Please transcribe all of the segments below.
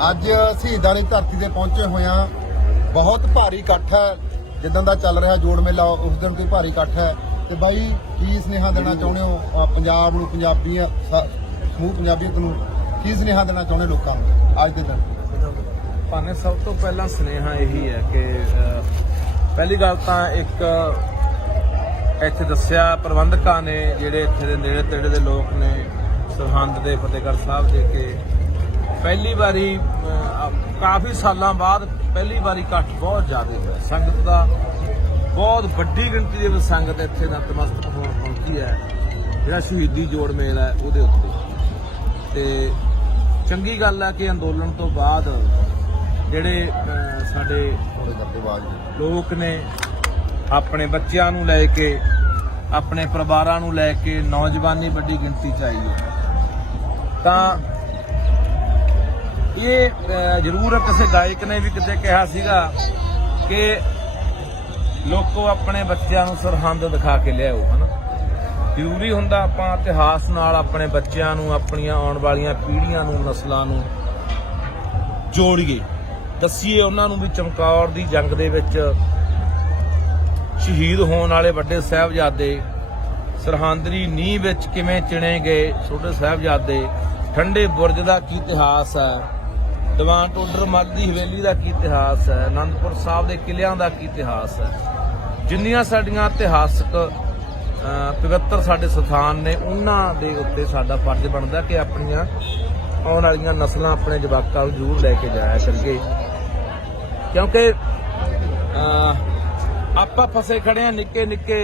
ਅੱਜ ਸ਼ਹੀਦਾਂ ਦੀ ਧਰਤੀ ਤੇ ਪਹੁੰਚੇ ਹੋਏ ਹੋਇਆ ਬਹੁਤ ਭਾਰੀ ਇਕੱਠ ਹੈ, ਜਿੱਦਾਂ ਦਾ ਚੱਲ ਰਿਹਾ ਜੋੜ ਮੇਲਾ, ਉਸ ਦਿਨ ਤੋਂ ਹੀ ਭਾਰੀ ਇਕੱਠ ਹੈ। ਤੇ ਬਾਈ, ਕੀ ਸੁਨੇਹਾ ਦੇਣਾ ਚਾਹੁੰਦੇ ਹੋ ਪੰਜਾਬ ਨੂੰ, ਪੰਜਾਬੀਆਂ ਸਮੂਹ ਪੰਜਾਬੀਅਤ ਨੂੰ, ਕੀ ਸੁਨੇਹਾ ਦੇਣਾ ਚਾਹੁੰਦੇ ਲੋਕਾਂ ਨੂੰ ਅੱਜ ਦੇ ਦਿਨ? ਭਾਵੇਂ ਸਭ ਤੋਂ ਪਹਿਲਾਂ ਸੁਨੇਹਾ ਇਹੀ ਹੈ ਕਿ ਪਹਿਲੀ ਗੱਲ ਤਾਂ ਇੱਕ ਇੱਥੇ ਦੱਸਿਆ ਪ੍ਰਬੰਧਕਾਂ ਨੇ, ਜਿਹੜੇ ਇੱਥੇ ਦੇ ਨੇੜੇ ਤੇੜੇ ਦੇ ਲੋਕ ਨੇ, ਸਰਹੰਦ ਦੇ, ਫਤਿਹਗੜ੍ਹ ਸਾਹਿਬ ਦੇ, ਕੇ ਪਹਿਲੀ ਵਾਰੀ ਕਾਫੀ ਸਾਲਾਂ ਬਾਅਦ ਪਹਿਲੀ ਵਾਰੀ ਇਕੱਠ ਬਹੁਤ ਜ਼ਿਆਦਾ ਹੋਇਆ। ਸੰਗਤ ਦਾ ਬਹੁਤ ਵੱਡੀ ਗਿਣਤੀ ਦੇ ਵਿੱਚ ਸੰਗਤ ਇੱਥੇ ਨਤਮਸਤਕ ਹੋਣ ਪਹੁੰਚੀ ਹੈ। ਜਿਹੜਾ ਸ਼ਹੀਦੀ ਜੋੜ ਮੇਲ ਹੈ, ਉਹਦੇ ਉੱਤੇ। ਤੇ ਚੰਗੀ ਗੱਲ ਹੈ ਕਿ ਅੰਦੋਲਨ ਤੋਂ ਬਾਅਦ ਜਿਹੜੇ ਸਾਡੇ ਥੋੜੇ ਲੋਕ ਨੇ, ਆਪਣੇ ਬੱਚਿਆਂ ਨੂੰ ਲੈ ਕੇ, ਆਪਣੇ ਪਰਿਵਾਰਾਂ ਨੂੰ ਲੈ ਕੇ ਨੌਜਵਾਨੀ ਵੱਡੀ ਗਿਣਤੀ ਚ ਆਈ ਹੈ। ਤਾਂ ਇਹ ਜ਼ਰੂਰ ਕਿਸੇ ਗਾਇਕ ਨੇ ਵੀ ਕਿਤੇ ਕਿਹਾ ਸੀਗਾ ਕਿ ਲੋਕੋ ਆਪਣੇ ਬੱਚਿਆਂ ਨੂੰ ਸਰਹੰਦ ਦਿਖਾ ਕੇ ਲਿਆਓ, ਹਨਾ? ਜ਼ਰੂਰੀ ਹੁੰਦਾ ਆਪਾਂ ਇਤਿਹਾਸ ਨਾਲ ਆਪਣੇ ਬੱਚਿਆਂ ਨੂੰ, ਆਪਣੀਆਂ ਆਉਣ ਵਾਲੀਆਂ ਪੀੜ੍ਹੀਆਂ ਨੂੰ, ਨਸਲਾਂ ਨੂੰ ਜੋੜੀਏ। ਦੱਸੀਏ ਉਹਨਾਂ ਨੂੰ ਵੀ ਚਮਕੌਰ ਦੀ ਜੰਗ ਦੇ ਵਿੱਚ ਸ਼ਹੀਦ ਹੋਣ ਵਾਲੇ ਵੱਡੇ ਸਾਹਿਬਜ਼ਾਦੇ ਸਰਹੰਦਰੀ ਨੀਂਹ ਵਿੱਚ ਕਿਵੇਂ ਚਿਣੇ ਗਏ, ਛੋਟੇ ਸਾਹਿਬਜ਼ਾਦੇ, ਠੰਡੇ ਬੁਰਜ ਦਾ ਕੀ ਇਤਿਹਾਸ ਹੈ? ਦੀਵਾਨ ਟੋਡਰ ਮੱਲ ਦੀ ਹਵੇਲੀ ਦਾ ਕੀ ਇਤਿਹਾਸ ਹੈ? ਅਨੰਦਪੁਰ ਸਾਹਿਬ ਦੇ ਕਿਲਿਆਂ ਦਾ ਕੀ ਇਤਿਹਾਸ ਹੈ? ਜਿੰਨੀਆਂ ਸਾਡੀਆਂ ਇਤਿਹਾਸਕ ਪਵਿੱਤਰ ਸਾਡੇ ਸਥਾਨ ਨੇ, ਉਹਨਾਂ ਦੇ ਉੱਤੇ ਸਾਡਾ ਫਰਜ਼ ਬਣਦਾ ਕਿ ਆਪਣੀਆਂ ਆਉਣ ਵਾਲੀਆਂ ਨਸਲਾਂ ਆਪਣੇ ਜਵਾਕਾਂ ਨੂੰ ਜ਼ਰੂਰ ਲੈ ਕੇ ਜਾਇਆ ਕਰੀਏ। ਕਿਉਂਕਿ ਆਪਾਂ ਫਸੇ ਖੜੇ ਆ ਨਿੱਕੇ ਨਿੱਕੇ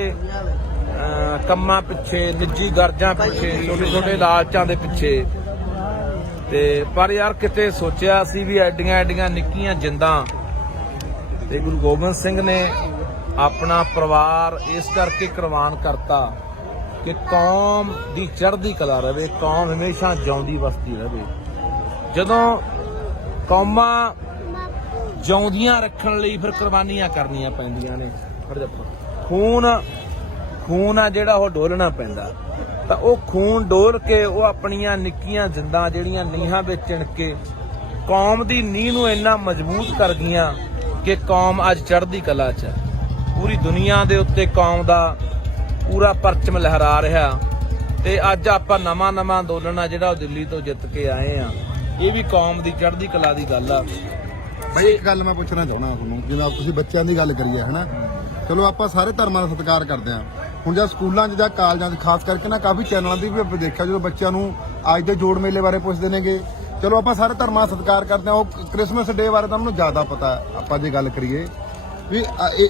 ਕੰਮਾਂ ਪਿੱਛੇ, ਨਿੱਜੀ ਗਰਜਾਂ ਪਿੱਛੇ, ਛੋਟੇ ਛੋਟੇ ਲਾਲਚਾਂ ਦੇ ਪਿੱਛੇ। ਤੇ ਪਰ ਯਾਰ ਕਿਤੇ ਸੋਚਿਆ ਸੀ ਵੀ ਐਡੀਆਂ ਐਡੀਆਂ ਨਿੱਕੀਆਂ ਜਿੰਦਾਂ ਤੇ ਗੁਰੂ ਗੋਬਿੰਦ ਸਿੰਘ ਨੇ ਆਪਣਾ ਪਰਿਵਾਰ ਇਸ ਕਰਕੇ ਕੁਰਬਾਨ ਕਰਤਾ ਕਿ ਕੌਮ ਦੀ ਚੜ੍ਹਦੀ ਕਲਾ ਰਵੇ, ਕੌਮ ਹਮੇਸ਼ਾ ਜਿਉਂਦੀ ਵਸਦੀ ਰਵੇ। ਜਦੋਂ ਕੌਮਾਂ ਜਿਉਂਦੀਆਂ ਰੱਖਣ ਲਈ ਫਿਰ ਕੁਰਬਾਨੀਆਂ ਕਰਨੀਆਂ ਪੈਂਦੀਆਂ ਨੇ। ਖੂਨ ਖੂਨ ਆ ਜਿਹੜਾ ਉਹ ਡੋਲਣਾ ਪੈਂਦਾ। ਤਾਂ ਉਹ ਖੂਨ ਡੋਲ ਕੇ ਉਹ ਆਪਣੀਆਂ ਨਿੱਕੀਆਂ ਜਿੰਦਾਂ ਜਿਹੜੀਆਂ ਨੀਹਾਂ ਵਿੱਚ ਚਿਣ ਕੇ ਕੌਮ ਦੀ ਨੀਂਹ ਨੂੰ ਇੰਨਾ ਮਜ਼ਬੂਤ ਕਰ ਗਈਆਂ ਕਿ ਕੌਮ ਅੱਜ ਚੜ੍ਹਦੀ ਕਲਾ 'ਚ ਪੂਰੀ ਦੁਨੀਆ ਦੇ ਉੱਤੇ ਕੌਮ ਦਾ ਪੂਰਾ ਪਰਚਮ ਲਹਿਰਾ ਰਿਹਾ ਤੇ ਅੱਜ ਆਪਾਂ ਨਵਾਂ ਨਵਾਂ ਅੰਦੋਲਨ ਆ ਜਿਹੜਾ ਉਹ ਦਿੱਲੀ ਤੋਂ ਜਿੱਤ ਕੇ ਆਏ ਆ। ਇਹ ਵੀ ਕੌਮ ਦੀ ਚੜ੍ਹਦੀ ਕਲਾ ਦੀ ਗੱਲ ਆ। ਬਾਈ ਇੱਕ ਗੱਲ ਮੈਂ ਪੁੱਛਣਾ ਚਾਹਣਾ ਤੁਹਾਨੂੰ, ਜਿਵੇਂ ਤੁਸੀਂ ਬੱਚਿਆਂ ਦੀ ਗੱਲ ਕਰੀ ਹੈ ਹਨਾ? ਚਲੋ ਆਪਾਂ ਸਾਰੇ ਧਰਮਾਂ ਦਾ ਸਤਿਕਾਰ ਕਰਦੇ ਹਾਂ ਹੁਣ ਜਦ ਸਕੂਲਾਂ 'ਚ ਜਾਂ ਕਾਲਜਾਂ 'ਚ, ਖਾਸ ਕਰਕੇ ਨਾ ਕਾਫੀ ਚੈਨਲਾਂ ਦੀ ਵੀ ਆਪਾਂ ਦੇਖਿਆ, ਜਦੋਂ ਬੱਚਿਆਂ ਨੂੰ ਅੱਜ ਦੇ ਜੋੜ ਮੇਲੇ ਬਾਰੇ ਪੁੱਛਦੇ ਨੇਗੇ। ਚਲੋ ਆਪਾਂ ਸਾਰੇ ਧਰਮਾਂ ਦਾ ਸਤਿਕਾਰ ਕਰਦੇ ਹਾਂ, ਉਹ ਕ੍ਰਿਸਮਸ ਡੇ ਬਾਰੇ ਤਾਂ ਉਹਨਾਂ ਨੂੰ ਜ਼ਿਆਦਾ ਪਤਾ ਆਪਾਂ ਜੇ ਗੱਲ ਕਰੀਏ। ਵੀ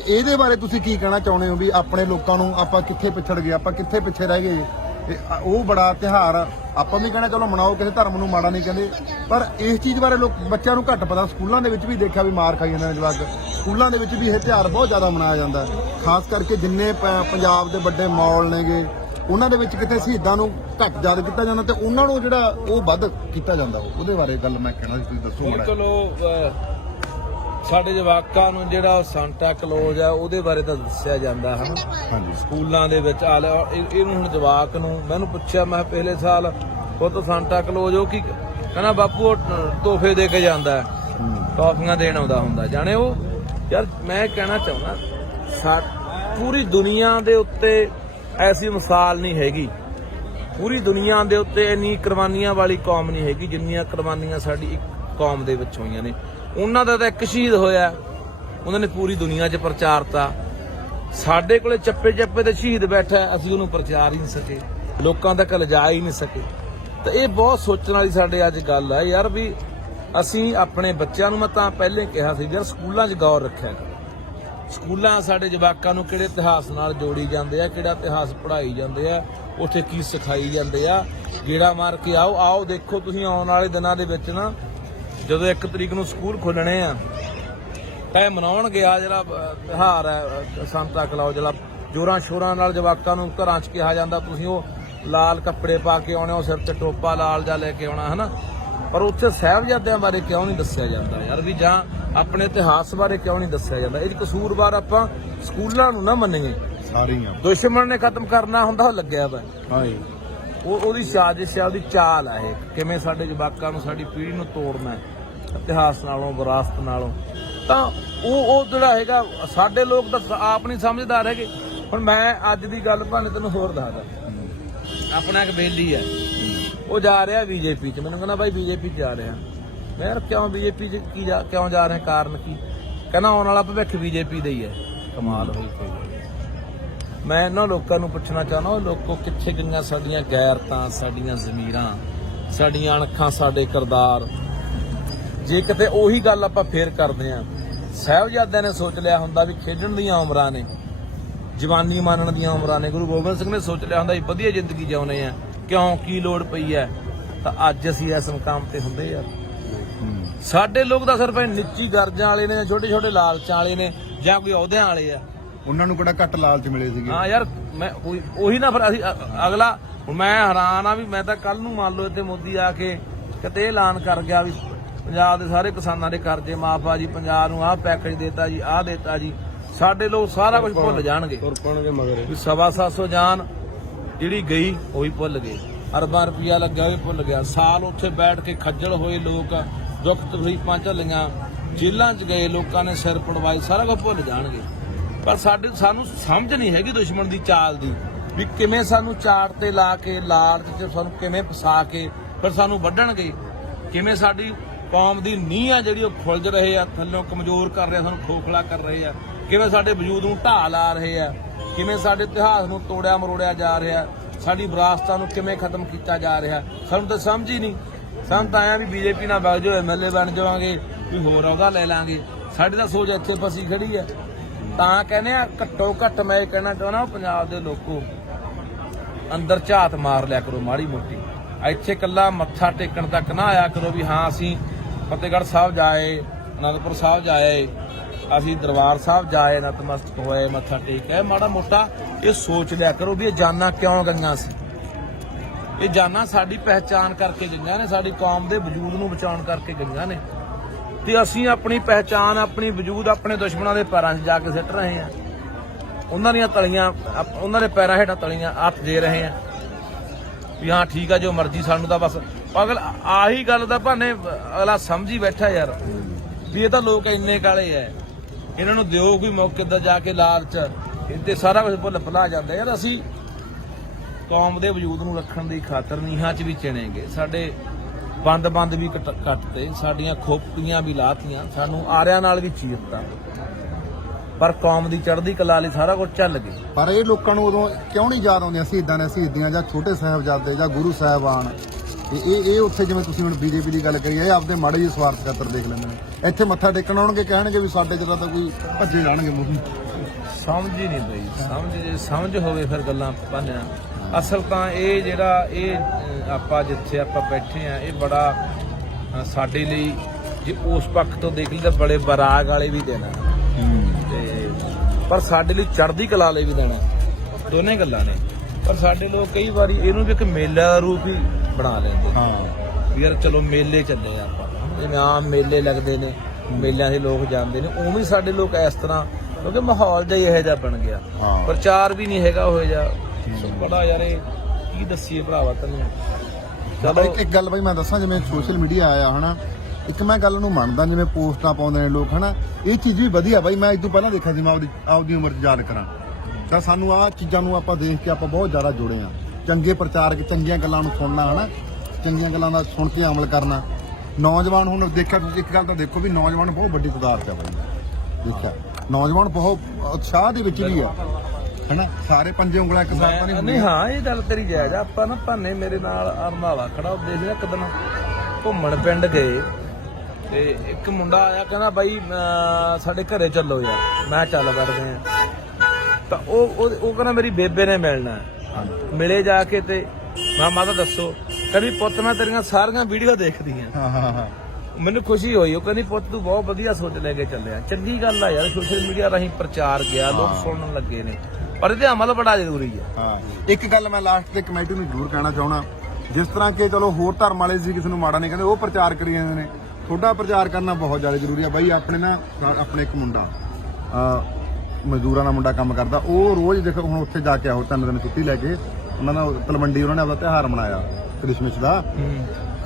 ਇਹਦੇ ਬਾਰੇ ਤੁਸੀਂ ਕੀ ਕਹਿਣਾ ਚਾਹੁੰਦੇ ਹੋ ਵੀ ਆਪਣੇ ਲੋਕਾਂ ਨੂੰ ਆਪਾਂ ਕਿੱਥੇ ਪਿਛੜ ਗਏ, ਆਪਾਂ ਕਿੱਥੇ ਪਿੱਛੇ ਰਹਿ ਗਏ? ਇਹ ਉਹ ਬੜਾ ਤਿਹਾਰ ਆਪਾਂ ਵੀ ਕਹਿਣਾ ਚਲੋ ਮਨਾਓ, ਕਿਸੇ ਧਰਮ ਨੂੰ ਮਾੜਾ ਨਹੀਂ ਕਹਿੰਦੇ। ਪਰ ਇਸ ਚੀਜ਼ ਬਾਰੇ ਲੋਕ, ਬੱਚਿਆਂ ਨੂੰ ਘੱਟ ਪਤਾ। ਸਕੂਲਾਂ ਦੇ ਵਿੱਚ ਵੀ ਦੇਖਿਆ ਵੀ ਮਾਰ ਖਾਈ ਜਾਂਦੇ ਨੇ ਜਵਾਕ। ਸਕੂਲਾਂ ਦੇ ਵਿੱਚ ਵੀ ਇਹ ਤਿਹਾਰ ਬਹੁਤ ਜ਼ਿਆਦਾ ਮਨਾਇਆ ਜਾਂਦਾ ਖਾਸ ਕਰਕੇ ਜਿੰਨੇ ਪ- ਪੰਜਾਬ ਦੇ ਵੱਡੇ ਮਾਲ ਨੇਗੇ, ਉਹਨਾਂ ਦੇ ਵਿੱਚ ਕਿਤੇ ਸ਼ਹੀਦਾਂ ਨੂੰ ਘੱਟ ਯਾਦ ਕੀਤਾ ਜਾਂਦਾ ਤੇ ਉਹਨਾਂ ਨੂੰ ਜਿਹੜਾ ਉਹ ਵੱਧ ਕੀਤਾ ਜਾਂਦਾ। ਉਹਦੇ ਬਾਰੇ ਗੱਲ ਮੈਂ ਕਹਿਣਾ ਸੀ, ਤੁਸੀਂ ਦੱਸੋ ਮਾੜਾ ਬਿਲਕੁਲ ਸਾਡੇ ਜਵਾਕਾਂ ਨੂੰ ਜਿਹੜਾ ਸੰਤਾ ਕਲੋਜ਼ ਆ ਉਹਦੇ ਬਾਰੇ ਤਾਂ ਦੱਸਿਆ ਜਾਂਦਾ ਹੈ ਹਾਂਜੀ। ਸਕੂਲਾਂ ਦੇ ਵਿੱਚ ਆ ਲਿਆ ਇਹ- ਇਹਨੂੰ ਹੁਣ ਜਵਾਕ ਨੂੰ ਮੈਨੂੰ ਪੁੱਛਿਆ ਮੈਂ ਕਿਹਾ ਪਹਿਲੇ ਸਾਲ ਉਹ ਤਾਂ ਸੰਤਾ ਕਲੋਜ਼ ਉਹ ਕੀ ਕਹਿੰਦਾ ਬਾਪੂ ਉਹ ਤੋਹਫੇ ਦੇ ਕੇ ਜਾਂਦਾ ਹੈ। ਟੌਫੀਆਂ ਦੇਣ ਆਉਂਦਾ ਹੁੰਦਾ ਜਾਣੇ ਉਹ? ਯਾਰ ਮੈਂ ਕਹਿਣਾ ਚਾਹੁੰਦਾ ਸਾ ਪੂਰੀ ਦੁਨੀਆ ਦੇ ਉੱਤੇ ਐਸੀ ਮਿਸਾਲ ਨਹੀਂ ਹੈਗੀ। ਪੂਰੀ ਦੁਨੀਆ ਦੇ ਉੱਤੇ ਇੰਨੀ ਕੁਰਬਾਨੀਆਂ ਵਾਲੀ ਕੌਮ ਨਹੀਂ ਹੈਗੀ ਜਿੰਨੀਆਂ ਕੁਰਬਾਨੀਆਂ ਸਾਡੀ ਇੱਕ ਕੌਮ ਦੇ ਵਿੱਚ ਹੋਈਆਂ ਨੇ। ਉਹਨਾਂ ਦਾ ਤਾਂ ਇੱਕ ਸ਼ਹੀਦ ਹੋਇਆ। ਉਹਨਾਂ ਨੇ ਪੂਰੀ ਦੁਨੀਆ 'ਚ ਪ੍ਰਚਾਰਤਾ। ਸਾਡੇ ਕੋਲੇ ਚੱਪੇ ਚੱਪੇ ਤੇ ਸ਼ਹੀਦ ਬੈਠਾ ਅਸੀਂ ਉਹਨੂੰ ਪ੍ਰਚਾਰ ਹੀ ਨਹੀਂ ਸਕੇ। ਲੋਕਾਂ ਤੱਕ ਲਿਜਾ ਹੀ ਨਹੀਂ ਸਕੇ। ਤਾਂ ਇਹ ਬਹੁਤ ਸੋਚਣ ਵਾਲੀ ਸਾਡੇ ਅੱਜ ਗੱਲ ਹੈ ਯਾਰ ਵੀ ਅਸੀਂ ਆਪਣੇ ਬੱਚਿਆਂ ਨੂੰ ਮੈਂ ਤਾਂ ਪਹਿਲੇ ਕਿਹਾ ਸੀ ਯਾਰ ਸਕੂਲਾਂ 'ਚ ਗੌਰ ਰੱਖਿਆ ਕਰੋ। ਸਕੂਲਾਂ ਸਾਡੇ ਜਵਾਕਾਂ ਨੂੰ ਕਿਹੜੇ ਇਤਿਹਾਸ ਨਾਲ ਜੋੜੀ ਜਾਂਦੇ ਆ, ਕਿਹੜਾ ਇਤਿਹਾਸ ਪੜ੍ਹਾਈ ਜਾਂਦੇ ਆ, ਉੱਥੇ ਕੀ ਸਿਖਾਈ ਜਾਂਦੇ ਆ, ਗੇੜਾ ਮਾਰ ਕੇ ਆਓ ਆਓ ਦੇਖੋ ਤੁਸੀਂ ਆਉਣ ਵਾਲੇ ਦਿਨਾਂ ਦੇ ਵਿੱਚ ਨਾ ਜਦੋਂ 1 ਤਰੀਕ ਨੂੰ ਸਕੂਲ ਖੁੱਲਣੇ ਆ ਤਾਂ ਇਹ ਮਨਾਉਣਗੇ ਆ ਜਿਹੜਾ ਅਹ, ਤਿਉਹਾਰ ਹੈ ਸੰਤਾ ਕਲਾਉ ਜਿਹੜਾ ਜੋਰਾਂ ਸ਼ੋਰਾਂ ਨਾਲ ਜਵਾਕਾਂ ਨੂੰ ਘਰਾਂ 'ਚ ਕਿਹਾ ਜਾਂਦਾ ਤੁਸੀਂ ਉਹ ਲਾਲ ਕੱਪੜੇ ਪਾ ਕੇ ਆਉਣੇ ਹੋ ਸਿਰ ਤੇ ਟੋਪਾ ਲਾਲ ਜਾ ਲੈ ਕੇ ਆਉਣਾ ਹਨਾ? ਪਰ ਉੱਥੇ ਸਾਹਿਬਜ਼ਾਦਿਆਂ ਬਾਰੇ ਕਿਉਂ ਨਹੀਂ ਦੱਸਿਆ ਜਾਂਦਾ ਯਾਰ ਵੀ ਜਾਂ ਆਪਣੇ ਇਤਿਹਾਸ ਬਾਰੇ ਕਿਉਂ ਨਹੀਂ ਦੱਸਿਆ ਜਾਂਦਾ? ਇਹ ਕਸੂਰਵਾਰ ਆਪਾਂ ਸਕੂਲਾਂ ਨੂੰ ਨਾ ਮੰਨੀਏ। ਸਾਰੀਆਂ। ਦੁਸ਼ਮਣ ਨੇ ਖਤਮ ਕਰਨਾ ਹੁੰਦਾ ਉਹ ਲੱਗਿਆ ਵਾ। ਹਾਂਜੀ ਉਹ ਉਹਦੀ ਸਾਜ਼ਿਸ਼ ਹੈ, ਉਹਦੀ ਚਾਲ ਹੈ ਇਹ, ਕਿਵੇਂ ਸਾਡੇ ਜਵਾਕਾਂ ਨੂੰ, ਸਾਡੀ ਪੀੜ੍ਹੀ ਨੂੰ ਤੋੜਨਾ ਹੈ, ਇਤਿਹਾਸ ਨਾਲੋਂ, ਵਿਰਾਸਤ ਨਾਲੋਂ। ਤਾਂ ਉਹ ਉਹ ਜਿਹੜਾ ਹੈਗਾ, ਸਾਡੇ ਲੋਕ ਤਾਂ ਆਪ ਨਹੀਂ ਸਮਝਦਾਰ ਹੈਗੇ। ਹੁਣ ਮੈਂ ਅੱਜ ਦੀ ਗੱਲ ਭਾਵੇਂ ਤੈਨੂੰ ਹੋਰ ਦੱਸਦਾ। ਆਪਣਾ ਇੱਕ ਬੇਲੀ ਹੈ। ਉਹ ਜਾ ਰਿਹਾ ਬੀਜੇਪੀ ਚ। ਮੈਨੂੰ ਕਹਿੰਦਾ ਬਾਈ ਬੀਜੇਪੀ ਚ ਜਾ ਰਿਹਾ। ਮੈਂ ਯਾਰ ਕਿਉਂ ਬੀਜੇਪੀ ਚ? ਕੀ ਜਾ- ਕਿਉਂ ਜਾ ਰਹੇ? ਕਾਰਨ ਕੀ? ਕਹਿੰਦਾ, ਆਉਣ ਵਾਲਾ ਭਵਿੱਖ ਬੀਜੇਪੀ ਦਾ ਹੀ ਹੈ। ਕਮਾਲ ਹੋਈ ਕੋਈ ਮੈਂ ਇਹਨਾਂ ਲੋਕਾਂ ਨੂੰ ਪੁੱਛਣਾ ਚਾਹੁੰਦਾ ਉਹ ਲੋਕੋ ਕਿੱਥੇ ਗਈਆਂ ਸਾਡੀਆਂ ਗੈਰਤਾਂ, ਸਾਡੀਆਂ ਜ਼ਮੀਰਾਂ, ਸਾਡੀਆਂ ਅਣਖਾਂ, ਸਾਡੇ ਕਰਦਾਰ? ਜੇ ਕਿਤੇ ਉਹੀ ਗੱਲ ਆਪਾਂ ਫੇਰ ਕਰਦੇ ਆਂ ਸਾਹਿਬਜ਼ਾਦਿਆਂ ਨੇ ਸੋਚ ਲਿਆ ਹੁੰਦਾ ਵੀ ਖੇਡਣ ਦੀਆਂ ਉਮਰਾਂ ਨੇ, ਜਵਾਨੀ ਮਾਨਣ ਦੀਆਂ ਉਮਰਾਂ ਨੇ, ਗੁਰੂ ਗੋਬਿੰਦ ਸਿੰਘ ਨੇ ਸੋਚ ਲਿਆ ਹੁੰਦਾ ਵੀ ਵਧੀਆ ਜ਼ਿੰਦਗੀ ਜਿਉਣੇ ਆ, ਕਿਉਂ, ਕੀ ਲੋੜ ਪਈ ਹੈ? ਤਾਂ ਅੱਜ ਅਸੀਂ ਇਸ ਮੁਕਾਮ ਤੇ ਹੁੰਦੇ ਯਾਰ ਸਾਡੇ ਲੋਕ ਤਾਂ ਸਿਰਫ ਇਹ ਨਿੱਚੀ ਗਰਜਾਂ ਵਾਲੇ ਨੇ ਛੋਟੇ ਛੋਟੇ ਲਾਲਚਾਂ ਵਾਲੇ ਨੇ, ਜਾਂ ਕੋਈ ਅਹੁਦਿਆਂ ਵਾਲੇ ਆ। ਉਹਨਾਂ ਨੂੰ ਕਿਹੜਾ ਘੱਟ ਲਾਲਚ ਮਿਲੇ ਸੀਗੇ? ਹਾਂ ਯਾਰ ਮੈਂ ਉਹੀ- ਉਹੀ ਨਾ ਫਿਰ ਅਸੀਂ ਅ- ਅਗਲਾ ਹੁਣ ਮੈਂ ਹੈਰਾਨ ਆ ਵੀ ਮੈਂ ਤਾਂ ਕੱਲ ਨੂੰ ਮੰਨ ਲਓ ਇੱਥੇ ਮੋਦੀ ਆ ਕੇ ਕਿਤੇ ਇਹ ਐਲਾਨ ਕਰ ਗਿਆ ਵੀ ਪੰਜਾਬ ਦੇ ਸਾਰੇ ਕਿਸਾਨਾਂ ਦੇ ਕਰਜ਼ੇ ਮਾਫ ਆ ਜੀ ਪੰਜਾਬ ਨੂੰ ਆਹ ਪੈਕੇਜ ਦਿੱਤਾ ਜੀ ਆਹ ਦਿੱਤਾ ਜੀ। ਸਾਡੇ ਲੋਕ ਸਾਰਾ ਕੁਝ ਭੁੱਲ ਜਾਣਗੇ। ਤੁਰਪਣਗੇ ਮਗਰ। ਵੀ ਸਵਾ ਸੱਤ ਸੌ ਜਾਨ ਜਿਹੜੀ ਗਈ ਉਹ ਵੀ ਭੁੱਲ ਗਏ। ਅਰਬਾਂ ਰੁਪਈਆ ਲੱਗਾ ਉਹ ਵੀ ਭੁੱਲ ਗਿਆ। ਸਾਲ ਉੱਥੇ ਬੈਠ ਕੇ ਖੱਜਲ ਹੋਏ ਲੋਕ ਦੁੱਖ ਤਕਲੀਫਾਂ ਝੱਲੀਆਂ। ਜੇਲ੍ਹਾਂ 'ਚ ਗਏ ਲੋਕਾਂ ਨੇ ਸਿਰ ਪੜਵਾਏ ਸਾਰਾ ਕੁਝ ਭੁੱਲ ਜਾਣਗੇ। ਪਰ ਸਾਡੇ ਸਾਨੂੰ ਸਮਝ ਨਹੀਂ ਹੈਗੀ ਦੁਸ਼ਮਣ ਦੀ ਚਾਲ ਦੀ ਵੀ ਕਿਵੇਂ ਸਾਨੂੰ ਚਾੜ ਤੇ ਲਾ ਕੇ ਲਾਲਚ 'ਚ ਸਾਨੂੰ ਕਿਵੇਂ ਫਸਾ ਕੇ, ਫਿਰ ਸਾਨੂੰ ਵੱਢਣਗੇ। ਕਿਵੇਂ ਸਾਡੀ ਕੌਮ ਦੀ ਨੀਂਹ ਆ ਜਿਹੜੀ ਉਹ ਖੁਲਜ ਰਹੇ ਆ, ਥੱਲੋਂ ਕਮਜ਼ੋਰ ਕਰ ਰਹੇ ਆ, ਸਾਨੂੰ ਖੋਖਲਾ ਕਰ ਰਹੇ ਆ। ਕਿਵੇਂ ਸਾਡੇ ਵਜੂਦ ਨੂੰ ਢਾਹ ਲਾ ਰਹੇ ਆ, ਕਿਵੇਂ ਸਾਡੇ ਇਤਿਹਾਸ ਨੂੰ ਤੋੜਿਆ ਮਰੋੜਿਆ ਜਾ ਰਿਹਾ, ਸਾਡੀ ਵਿਰਾਸਤਾਂ ਨੂੰ ਕਿਵੇਂ ਖਤਮ ਕੀਤਾ ਜਾ ਰਿਹਾ, ਸਾਨੂੰ ਤਾਂ ਸਮਝ ਹੀ ਨਹੀਂ। ਸਾਨੂੰ ਤਾਂ ਆਇਆ ਵੀ ਬੀਜੇਪੀ ਨਾਲ ਵਗ ਜਾਓ ਐਮਐਲਏ ਬਣ ਜਾਵਾਂਗੇ ਵੀ ਹੋਰ ਅਹੁਦਾ ਲੈ ਲਾਂਗੇ। ਸਾਡੀ ਤਾਂ ਸੋਚ ਇੱਥੇ ਫਸੀ ਖੜੀ ਹੈ ਤਾਂ ਕਹਿੰਦੇ ਆ, ਘੱਟੋ ਘੱਟ ਮੈਂ ਇਹ ਕਹਿਣਾ ਚਾਹੁੰਦਾ ਪੰਜਾਬ ਦੇ ਲੋਕੋ, ਅੰਦਰ ਝਾਤ ਮਾਰ ਲਿਆ ਕਰੋ ਮਾੜੀ ਮੋਟੀ। ਇੱਥੇ ਕੱਲਾ ਮੱਥਾ ਟੇਕਣ ਤੱਕ ਨਾ ਆਇਆ ਕਰੋ ਵੀ ਹਾਂ, ਅਸੀਂ ਫਤਿਹਗੜ੍ਹ ਸਾਹਿਬ ਜਾਏ, ਅਨੰਦਪੁਰ ਸਾਹਿਬ ਜਾਏ, ਅਸੀਂ ਦਰਬਾਰ ਸਾਹਿਬ ਜਾਏ, ਨਤਮਸਤਕ ਹੋਏ, ਮੱਥਾ ਟੇਕਿਆ ਮਾੜਾ ਮੋਟਾ ਇਹ ਸੋਚ ਲਿਆ ਕਰੋ ਵੀ ਇਹ ਜਾਨਾਂ ਕਿਉਂ ਗਈਆਂ ਸੀ। ਇਹ ਜਾਨਾਂ ਸਾਡੀ ਪਹਿਚਾਨ ਕਰਕੇ ਗਈਆਂ ਨੇ, ਸਾਡੀ ਕੌਮ ਦੇ ਵਜੂਦ ਨੂੰ ਬਚਾਉਣ ਕਰਕੇ ਗਈਆਂ ਨੇ। ਤੇ ਅਸੀਂ ਆਪਣੀ ਪਹਿਚਾਨ ਆਪਣੀ ਵਜੂਦ ਆਪਣੇ ਦੁਸ਼ਮਣਾਂ ਦੇ ਪੈਰਾਂ 'ਚ ਜਾ ਕੇ ਸਿੱਟ ਰਹੇ ਹਾਂ। ਉਹਨਾਂ ਦੀਆਂ ਤਲੀਆਂ ਉਹਨਾਂ ਦੇ ਪੈਰਾਂ ਹੇਠਾਂ ਤਲੀਆਂ ਹੱਥ ਦੇ ਰਹੇ ਆ ਵੀ ਹਾਂ, ਠੀਕ ਆ, ਜੋ ਮਰਜ਼ੀ ਸਾਨੂੰ ਤਾਂ ਬਸ ਪਾਗਲ, ਆਹੀ ਗੱਲ ਦਾ ਭਾਨੇ ਅਗਲਾ ਸਮਝ ਹੀ ਬੈਠਾ ਯਾਰ। ਵੀ ਇਹ ਤਾਂ ਲੋਕ ਇੰਨੇ ਕਾਲੇ ਐ। ਇਹਨਾਂ ਨੂੰ ਦਿਓ ਕੋਈ ਮੌਕੇ ਦਾ ਜਾ ਕੇ ਲਾਲਚ। ਇੱਥੇ ਸਾਰਾ ਕੁਝ ਭੁੱਲ ਭੁਲਾ ਜਾਂਦਾ ਯਾਰ। ਅਸੀਂ ਕੌਮ ਦੇ ਵਜੂਦ ਨੂੰ ਰੱਖਣ ਦੀ ਖਾਤਰ ਨੀਹਾਂ 'ਚ ਵੀ ਚਿਣੇਗੇ ਸਾਡੇ ਬੰਦ ਬੰਦ ਵੀ ਕੱਟ- ਕੱਟਤੇ ਸਾਡੀਆਂ ਖੋਪੀਆਂ ਵੀ ਲਾਤੀਆਂ ਸਾਨੂੰ ਆਰਿਆਂ ਨਾਲ ਵੀ ਚੀਰਤਾ। ਪਰ ਕੌਮ ਦੀ ਚੜ੍ਹਦੀ ਕਲਾ ਲਈ ਸਾਰਾ ਕੁਝ ਚੱਲ ਗਿਆ। ਪਰ ਇਹ ਲੋਕਾਂ ਨੂੰ ਉਦੋਂ ਕਿਉਂ ਨਹੀਂ ਯਾਦ ਆਉਂਦੀਆਂ ਸ਼ਹੀਦਾਂ ਨੇ ਸ਼ਹੀਦੀਆਂ ਜਾਂ ਛੋਟੇ ਸਾਹਿਬਜ਼ਾਦੇ ਜਾਂ ਗੁਰੂ ਸਾਹਿਬਾਨ? ਤੇ ਇਹ ਇਹ ਉੱਥੇ ਜਿਵੇਂ ਤੁਸੀਂ ਹੁਣ ਬੀਜੇਪੀ ਦੀ ਗੱਲ ਕਰੀ ਹੈ, ਇਹ ਆਪਦੇ ਮਾੜੇ ਜਿਹੇ ਸਵਾਰਥ ਖਾਤਰ ਦੇਖ ਲੈਂਦੇ ਨੇ। ਇੱਥੇ ਮੱਥਾ ਟੇਕਣ ਆਉਣਗੇ ਕਹਿਣਗੇ ਵੀ ਸਾਡੇ ਜਿਹੜਾ ਤਾਂ ਕੋਈ ਭੱਜੇ ਜਾਣਗੇ ਮੂੰਹ ਸਮਝ ਹੀ ਨਹੀਂ ਪਈ। ਸਮਝ ਜੇ ਸਮਝ ਹੋਵੇ ਫਿਰ ਗੱਲਾਂ ਪਾਣਿਆ ਅਸਲ ਤਾਂ ਇਹ ਜਿਹੜਾ ਇਹ ਆਪਾਂ ਜਿੱਥੇ ਆਪਾਂ ਬੈਠੇ ਆ ਇਹ ਬੜਾ ਸਾਡੇ ਲਈ ਜੇ ਉਸ ਪੱਖ ਤੋਂ ਦੇਖ ਲਈ ਤਾਂ ਬੜੇ ਬਰਾਗ ਵਾਲੇ ਵੀ ਦੇਣਾ ਤੇ ਪਰ ਸਾਡੇ ਲਈ ਚੜ੍ਹਦੀ ਕਲਾ ਲਈ ਵੀ ਦੇਣਾ ਦੋਨੇ ਗੱਲਾਂ ਨੇ। ਪਰ ਸਾਡੇ ਲੋਕ ਕਈ ਵਾਰੀ ਇਹਨੂੰ ਵੀ ਇੱਕ ਮੇਲਾ ਰੂਪ ਹੀ ਬਣਾ ਲੈਂਦੇ ਹਾਂ। ਯਾਰ ਚਲੋ ਮੇਲੇ ਚੱਲੇ ਆਪਾਂ। ਜਿਵੇਂ ਆਮ ਮੇਲੇ ਲੱਗਦੇ ਨੇ ਮੇਲਿਆਂ ਦੇ ਲੋਕ ਜਾਂਦੇ ਨੇ ਉਵੇਂ ਹੀ ਸਾਡੇ ਲੋਕ ਇਸ ਤਰ੍ਹਾਂ ਕਿਉਂਕਿ ਮਾਹੌਲ ਜਿਹਾ ਇਹੋ ਜਿਹਾ ਬਣ ਗਿਆ। ਪ੍ਰਚਾਰ ਵੀ ਨਹੀਂ ਹੈਗਾ ਉਹ ਜਿਹਾ। ਬੜਾ ਯਾਰ ਇਹ ਕੀ ਦੱਸੀਏ ਭਰਾਵਾ ਤੈਨੂੰ? ਚਲੋ ਚਲੋ। ਇੱਕ ਇੱਕ ਗੱਲ ਬਈ ਮੈਂ ਦੱਸਾਂ ਜਿਵੇਂ ਸੋਸ਼ਲ ਮੀਡੀਆ ਆਇਆ ਹਨਾ ਇੱਕ ਮੈਂ ਗੱਲ ਨੂੰ ਮੰਨਦਾ ਜਿਵੇਂ ਪੋਸਟਾਂ ਪਾਉਂਦੇ ਨੇ ਲੋਕ ਹਨਾ ਇਹ ਚੀਜ਼ ਵੀ ਵਧੀਆ ਬਈ ਮੈਂ ਇਸ ਤੋਂ ਪਹਿਲਾਂ ਦੇਖਿਆ ਸੀ ਮੈਂ ਆਪਦੀ ਆਪਦੀ ਉਮਰ 'ਚ ਯਾਦ ਕਰਾਂ। ਤਾਂ ਸਾਨੂੰ ਆਹ ਚੀਜ਼ਾਂ ਨੂੰ ਆਪਾਂ ਦੇਖ ਕੇ ਆਪਾਂ ਬਹੁਤ ਜ਼ਿਆਦਾ ਜੁੜੇ ਆ ਚੰਗੇ ਪ੍ਰਚਾਰਕ ਚੰਗੀਆਂ ਗੱਲਾਂ ਨੂੰ ਸੁਣਨਾ ਹਨਾ ਚੰਗੀਆਂ ਗੱਲਾਂ ਦਾ ਸੁਣ ਕੇ ਅਮਲ ਕਰਨਾ। ਨੌਜਵਾਨ ਹੁਣ ਦੇਖਿਆ ਤੁਸੀਂ ਇੱਕ ਗੱਲ ਤਾਂ ਦੇਖੋ ਵੀ ਨੌਜਵਾਨ ਬਹੁਤ ਵੱਡੀ ਤਾਦਾਦ 'ਚ ਆ ਬਈ। ਦੇਖਿਆ ਨੌਜਵਾਨ ਬਹੁਤ ਉਤਸ਼ਾਹ ਦੇ ਵਿੱਚ ਵੀ ਆ। ਹਨਾ? ਸਾਰੇ ਪੰਜੇ ਉਂਗਲਾਂ ਇੱਕ ਸਾਥ ਤਾਂ ਨਹੀਂ ਨਹੀਂ ਹੁੰਦੀਆਂ। ਹਾਂ ਇਹ ਗੱਲ ਤੇਰੀ ਜਾਇਜ਼ ਆ। ਆਪਾਂ ਨਾ ਭਾਨੇ ਮੇਰੇ ਨਾਲ ਅਰਮਾਵਾ ਖੜਾ ਉਹ ਦੇਖ ਲਿਆ ਇੱਕ ਦਿਨ। ਘੁੰਮਣ ਪਿੰਡ ਗਏ ਤੇ ਇੱਕ ਮੁੰਡਾ ਆਇਆ ਕਹਿੰਦਾ ਬਾਈ ਸਾਡੇ ਘਰੇ ਚੱਲੋ ਯਾਰ। ਮੈਂ ਕਿਹਾ ਚੱਲ ਵੜਦੇ ਆ। ਤਾਂ ਉਹ ਉਹ ਉਹ ਕਹਿੰਦਾ ਮੇਰੀ ਬੇਬੇ ਨੇ ਮਿਲਣਾ। ਹੈ। ਮਿਲੇ ਜਾ ਕੇ ਤੇ ਮੈਂ ਮਾਤਾ ਦੱਸੋ। ਕਹਿੰਦੀ ਪੁੱਤ ਮੈਂ ਤੇਰੀਆਂ ਸਾਰੀਆਂ ਵੀਡੀਓ ਦੇਖਦੀ ਆ ਹਾਂ ਹਾਂ ਹਾਂ। ਮੈਨੂੰ ਖੁਸ਼ੀ ਹੋਈ। ਉਹ ਕਹਿੰਦੀ ਪੁੱਤ ਤੂੰ ਬਹੁਤ ਵਧੀਆ ਸੋਚ ਲੈ ਕੇ ਚੱਲਿਆ। ਚੰਗੀ ਗੱਲ ਆ ਯਾਰ ਸੋਸ਼ਲ ਮੀਡੀਆ ਰਾਹੀਂ ਪ੍ਰਚਾਰ ਗਿਆ ਲੋਕ ਸੁਣਨ ਲੱਗੇ ਨੇ। ਪਰ ਇਹਦੇ ਅਮਲ ਬੜਾ ਜ਼ਰੂਰੀ ਹੈ। ਹਾਂ ਇੱਕ ਗੱਲ ਮੈਂ ਲਾਸਟ ਤੇ ਕਮੇਟੀ ਨੂੰ ਜ਼ਰੂਰ ਕਹਿਣਾ ਚਾਹਣਾ ਜਿਸ ਤਰ੍ਹਾਂ ਕਿ ਚਲੋ ਹੋਰ ਧਰਮ ਵਾਲੇ ਸੀ ਕਿਸੇ ਨੂੰ ਮਾੜਾ ਨਹੀਂ ਕਹਿੰਦੇ ਉਹ ਪ੍ਰਚਾਰ ਕਰੀ ਜਾਂਦੇ ਨੇ। ਤੁਹਾਡਾ ਪ੍ਰਚਾਰ ਕਰਨਾ ਬਹੁਤ ਜ਼ਿਆਦਾ ਜ਼ਰੂਰੀ ਹੈ। ਬਾਈ ਆਪਣੇ ਨਾ ਆਪਣੇ ਇੱਕ ਮੁੰਡਾ ਅ ਮਜ਼ਦੂਰਾਂ ਦਾ ਮੁੰਡਾ ਕੰਮ ਕਰਦਾ। ਉਹ ਰੋਜ਼ ਦੇਖੋ ਹੁਣ ਉੱਥੇ ਜਾ ਕੇ ਆਓ ਤਿੰਨ ਦਿਨ ਛੁੱਟੀ ਲੈ ਕੇ ਉਹਨਾਂ ਦਾ ਤਲਵੰਡੀ ਉਹਨਾਂ ਨੇ ਆਪਣਾ ਤਿਉਹਾਰ ਮਨਾਇਆ ਕ੍ਰਿਸਮਸ ਦਾ।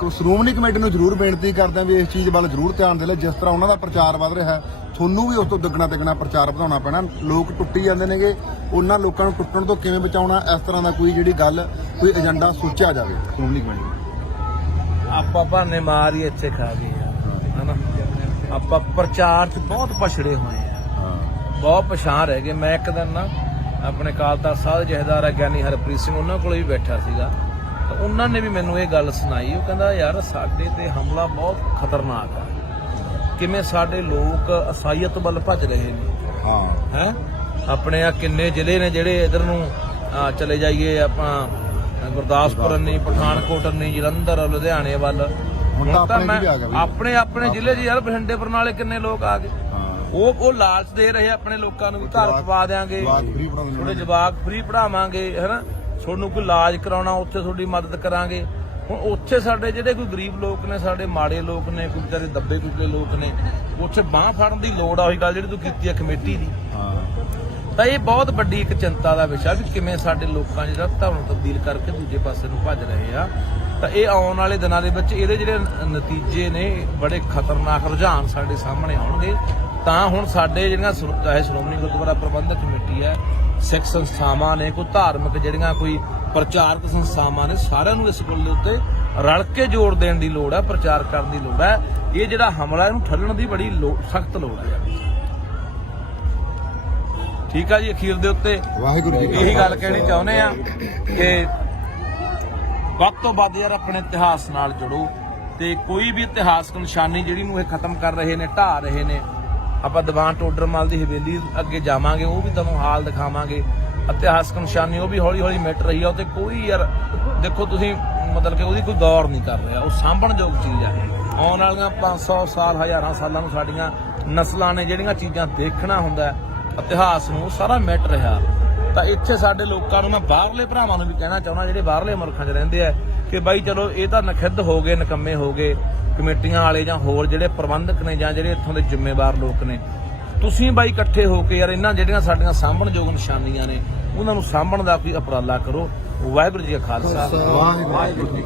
ਸ਼੍ਰੋਮਣੀ ਕਮੇਟੀ ਨੂੰ ਜ਼ਰੂਰ ਬੇਨਤੀ ਕਰਦੇ ਹਾਂ ਵੀ ਇਸ ਚੀਜ਼ ਵੱਲ ਜ਼ਰੂਰ ਧਿਆਨ ਦੇ ਲਓ ਜਿਸ ਤਰ੍ਹਾਂ ਉਹਨਾਂ ਦਾ ਪ੍ਰਚਾਰ ਵੱਧ ਰਿਹਾ ਤੁਹਾਨੂੰ ਵੀ ਉਸ ਤੋਂ ਦੁੱਗਣਾ ਤਿੱਗਣਾ ਪ੍ਰਚਾਰ ਵਧਾਉਣਾ ਪੈਣਾ। ਲੋਕ ਟੁੱਟੀ ਜਾਂਦੇ ਨੇਗੇ ਉਹਨਾਂ ਲੋਕਾਂ ਨੂੰ ਟੁੱਟਣ ਤੋਂ ਕਿਵੇਂ ਬਚਾਉਣਾ ਇਸ ਤਰ੍ਹਾਂ ਦਾ ਕੋਈ ਜਿਹੜੀ ਗੱਲ ਕੋਈ ਏਜੰਡਾ ਸੋਚਿਆ ਜਾਵੇ ਸ਼੍ਰੋਮਣੀ ਕਮੇਟੀ ਆਪਾਂ ਭਾਨੇ ਮਾਰ ਹੀ ਇੱਥੇ ਖਾ ਗਏ ਆ ਹਨਾ? ਆਪਾਂ ਪ੍ਰਚਾਰ 'ਚ ਬਹੁਤ ਪਛੜੇ ਹੋਏ ਆ। ਹਾਂ। ਬਹੁਤ ਪਛਾਣ ਰਹਿ ਗਏ। ਮੈਂ ਇੱਕ ਦਿਨ ਨਾ ਆਪਣੇ ਕਾਲ ਤਖਤ ਸਾਹਿਬ ਜਹਦਾਰ ਗਿਆਨੀ ਹਰਪ੍ਰੀਤ ਸਿੰਘ ਉਹਨਾਂ ਕੋਲ ਵੀ ਬੈਠਾ ਸੀਗਾ। ਤਾਂ ਉਹਨਾਂ ਨੇ ਵੀ ਮੈਨੂੰ ਇਹ ਗੱਲ ਸੁਣਾਈ ਉਹ ਕਹਿੰਦਾ ਯਾਰ ਸਾਡੇ ਤੇ ਹਮਲਾ ਬਹੁਤ ਖਤਰਨਾਕ ਹੈ। ਕਿਵੇਂ ਸਾਡੇ ਲੋਕ ਅਸਾਈਅਤ ਵੱਲ ਭੱਜ ਰਹੇ ਨੇ? ਹਾਂ। ਹੈ? ਆਪਣੇ ਆ ਕਿੰਨੇ ਜ਼ਿਲ੍ਹੇ ਨੇ ਜਿਹੜੇ ਇਧਰ ਨੂੰ ਚਲੇ ਜਾਈਏ ਆਪਾਂ ਗੁਰਦਾਸਪੁਰ ਨਹੀਂ ਪਠਾਨਕੋਟ ਨਹੀਂ ਜਲੰਧਰ ਲੁਧਿਆਣੇ ਵੱਲ। ਹੁਣ ਤਾਂ ਆਪਣੇ ਮੈਂ। ਆਪਣੇ ਆਪਣੇ ਜ਼ਿਲ੍ਹੇ 'ਚ ਯਾਰ ਬਠਿੰਡੇ ਬਰਨਾਲੇ ਕਿੰਨੇ ਲੋਕ ਆ ਗਏ। ਉਹ ਉਹ ਲਾਲਚ ਦੇ ਰਹੇ ਆਪਣੇ ਲੋਕਾਂ ਨੂੰ ਘਰ ਪਵਾ ਦੇਾਂਗੇ। ਤੁਹਾਡੇ ਜਵਾਕ ਫ੍ਰੀ ਪੜਾਵਾਂਗੇ ਹੈਨਾ? ਤੁਹਾਨੂੰ ਕੋਈ ਇਲਾਜ ਕਰਾਉਣਾ ਉੱਥੇ ਤੁਹਾਡੀ ਮਦਦ ਕਰਾਂਗੇ। ਹੁਣ ਉੱਥੇ ਸਾਡੇ ਜਿਹੜੇ ਕੋਈ ਗਰੀਬ ਲੋਕ ਨੇ ਸਾਡੇ ਮਾੜੇ ਲੋਕ ਨੇ ਕੋਈ ਵਿਚਾਰੇ ਦੱਬੇ ਕੁਚਲੇ ਲੋਕ ਨੇ ਉੱਥੇ ਬਾਹ ਫੜਨ ਦੀ ਲੋੜ ਆ ਉਹੀ ਗੱਲ ਜਿਹੜੀ ਤੂੰ ਕੀਤੀ ਆ ਕਮੇਟੀ ਦੀ। ਹਾਂ। ਤਾਂ ਇਹ ਬਹੁਤ ਵੱਡੀ ਇੱਕ ਚਿੰਤਾ ਦਾ ਵਿਸ਼ਾ ਵੀ ਕਿਵੇਂ ਸਾਡੇ ਲੋਕਾਂ ਜਿਹੜਾ ਧਰਮ ਤਬਦੀਲ ਕਰਕੇ ਦੂਜੇ ਪਾਸੇ ਨੂੰ ਭੱਜ ਰਹੇ ਆ। ਤਾਂ ਇਹ ਆਉਣ ਵਾਲੇ ਦਿਨਾਂ ਦੇ ਵਿੱਚ ਇਹਦੇ ਜਿਹੜੇ ਨਤੀਜੇ ਨੇ ਬੜੇ ਖਤਰਨਾਕ ਰੁਝਾਨ ਸਾਡੇ ਸਾਹਮਣੇ ਆਉਣਗੇ। ਤਾਂ ਹੁਣ ਸਾਡੇ ਜਿਹੜੀਆਂ ਚਾਹੇ ਸ਼੍ਰੋਮਣੀ ਗੁਰਦੁਆਰਾ ਪ੍ਰਬੰਧਕ ਕਮੇਟੀ ਹੈ ਸਿੱਖ ਸੰਸਥਾਵਾਂ ਨੇ ਕੋਈ ਧਾਰਮਿਕ ਜਿਹੜੀਆਂ ਕੋਈ ਪ੍ਰਚਾਰਕ ਸੰਸਥਾਵਾਂ ਨੇ ਸਾਰਿਆਂ ਨੂੰ ਇਸ ਗੱਲ ਦੇ ਉੱਤੇ ਰਲ ਕੇ ਜ਼ੋਰ ਦੇਣ ਦੀ ਲੋੜ ਹੈ ਪ੍ਰਚਾਰ ਕਰਨ ਦੀ ਲੋੜ ਹੈ ਇਹ ਜਿਹੜਾ ਹਮਲਾ ਇਹਨੂੰ ਠੱਲਣ ਦੀ ਬੜੀ ਸਖਤ ਲੋੜ ਹੈ ਠੀਕ ਆ ਜੀ ਅਖੀਰ ਦੇ ਉੱਤੇ ਵਾਹਿਗੁਰੂ ਜੀ ਇਹੀ ਗੱਲ। ਕਹਿਣੀ ਚਾਹੁੰਦੇ ਆ ਕਿ ਵੱਧ ਤੋਂ ਵੱਧ ਯਾਰ ਆਪਣੇ ਇਤਿਹਾਸ ਨਾਲ ਜੁੜੋ ਤੇ ਕੋਈ ਵੀ ਇਤਿਹਾਸਕ ਨਿਸ਼ਾਨੀ ਜਿਹੜੀ ਨੂੰ ਇਹ ਖਤਮ ਕਰ ਰਹੇ ਨੇ ਢਾ ਰਹੇ ਨੇ ਆਪਾਂ ਦੀਵਾਨ ਟੋਡਰਮਲ ਦੀ ਹਵੇਲੀ ਅੱਗੇ ਜਾਵਾਂਗੇ, ਉਹ ਵੀ ਤੁਹਾਨੂੰ ਹਾਲ ਦਿਖਾਵਾਂਗੇ। ਇਤਿਹਾਸਕ ਨਿਸ਼ਾਨੀ, ਉਹ ਵੀ ਹੌਲੀ ਹੌਲੀ ਮਿਟ ਰਹੀ ਆ, ਉਹ ਤੇ ਕੋਈ ਯਾਰ, ਦੇਖੋ ਤੁਸੀਂ, ਮਤਲਬ ਕਿ ਉਹਦੀ ਕੋਈ ਗੌਰ ਨਹੀਂ ਕਰ ਰਿਹਾ, ਉਹ ਸਾਂਭਣਯੋਗ ਚੀਜ਼ ਆ ਆਉਣ ਵਾਲੀਆਂ 500 ਸਾਲ, ਹਜ਼ਾਰਾਂ ਸਾਲਾਂ ਨੂੰ ਸਾਡੀਆਂ ਨਸਲਾਂ ਨੇ ਜਿਹੜੀਆਂ ਚੀਜ਼ਾਂ ਦੇਖਣਾ ਹੁੰਦਾ ਇਤਿਹਾਸ ਨੂੰ ਉਹ ਸਾਰਾ ਮਿਟ ਰਿਹਾ। ਤਾਂ ਇੱਥੇ ਸਾਡੇ ਲੋਕਾਂ ਨੂੰ ਮੈਂ ਬਾਹਰਲੇ ਭਰਾਵਾਂ ਨੂੰ ਵੀ ਕਹਿਣਾ ਚਾਹੁੰਦਾ, ਜਿਹੜੇ ਬਾਹਰਲੇ ਮੁਲਕਾਂ 'ਚ ਰਹਿੰਦੇ ਆ ਕਿ ਬਾਈ ਚਲੋ ਇਹ ਤਾਂ ਨਖਿੱਧ ਹੋ ਗਏ, ਨਕੰਮੇ ਹੋ ਗਏ, ਕਮੇਟੀਆਂ ਵਾਲੇ ਜਾਂ ਹੋਰ ਜਿਹੜੇ ਪ੍ਰਬੰਧਕ ਨੇ ਜਾਂ ਜਿਹੜੇ ਇੱਥੋਂ ਦੇ ਜ਼ਿੰਮੇਵਾਰ ਲੋਕ ਨੇ, ਤੁਸੀਂ ਬਾਈ ਇਕੱਠੇ ਹੋ ਕੇ ਯਾਰ ਇਹਨਾਂ ਜਿਹੜੀਆਂ ਸਾਡੀਆਂ ਸਾਂਭਣਯੋਗ ਨਿਸ਼ਾਨੀਆਂ ਨੇ, ਉਹਨਾਂ ਨੂੰ ਸਾਂਭਣ ਦਾ ਕੋਈ ਅਪਰਾਲਾ ਕਰੋ। ਵਾਹਿਗੁਰੂ ਜੀ ਕਾ ਖਾਲਸਾ। ਵਾਹਿਗੁਰੂ ਜੀ